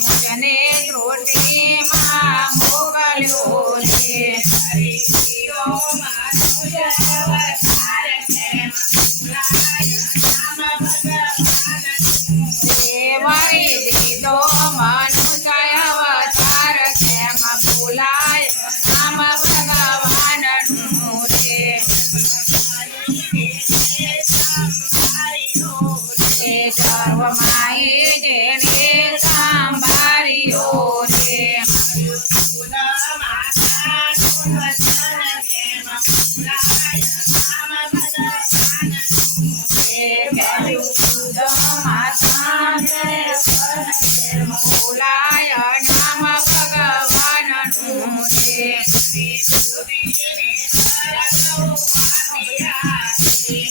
મુજને ત્રોટીમાં મોકલ્યો રે મારી દીધો મનુષ્ય અવતાર કેમ ભૂલાય નામ ભગવાનનું રે સર્વમાયે જેને સાંભાળ્યો રે ભૂલાય નામ ભગવાનનું રે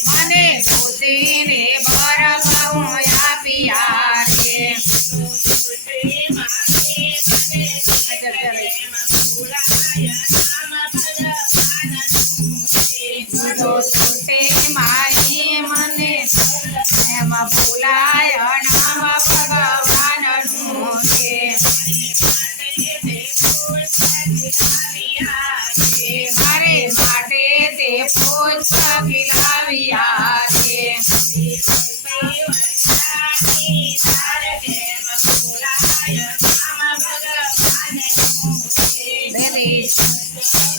મને બુદ્ધિને બરબહુ આપ્યા રે છૂટે મારી મને એમ ભૂલાય નામ ભગવાનનું રે મારે માટે તે પુષ્પ ખીલાવ્યા રે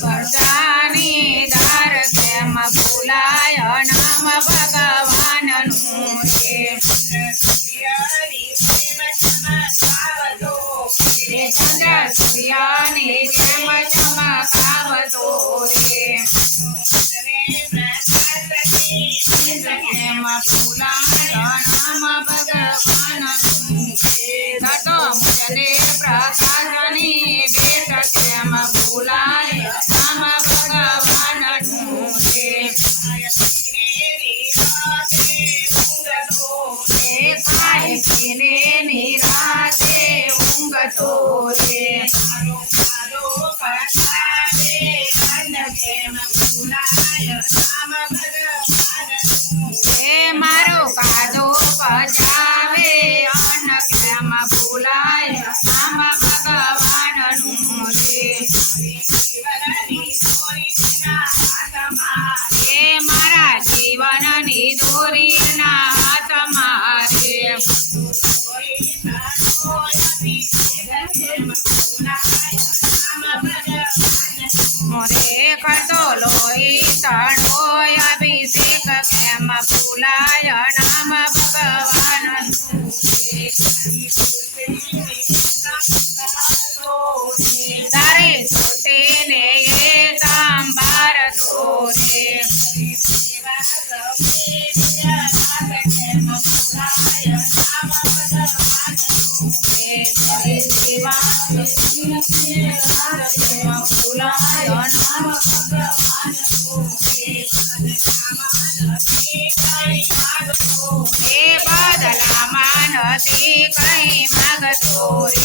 પ્રજાની દાર કેમ ભૂલાય નામ ભગવાનનું રે ચંદ્ર સૂર્યની જેમ ચમકાવતો રે કેમ ભૂલાય નામ ભગવાનનું થતો મુજને પ્રકાશની ભેટ કેમ ભૂલાય નામ ભગવાનનું રે ખાઈ પીને નિરાતે ઊંઘતો રે મારો કાદો પજાવે અન્ન કેમ ભૂલાય નામ ભગવાનનું રે મારા જીવનની દોરીના હાથમાં રે મોરે કરતો લોહી તણો અભિષેક કેમ ભૂલાય નામ ભગવાનનું તારે છોટે ને એ સાંભાળતો રે બદલામાં નથી કઈ માગતો રે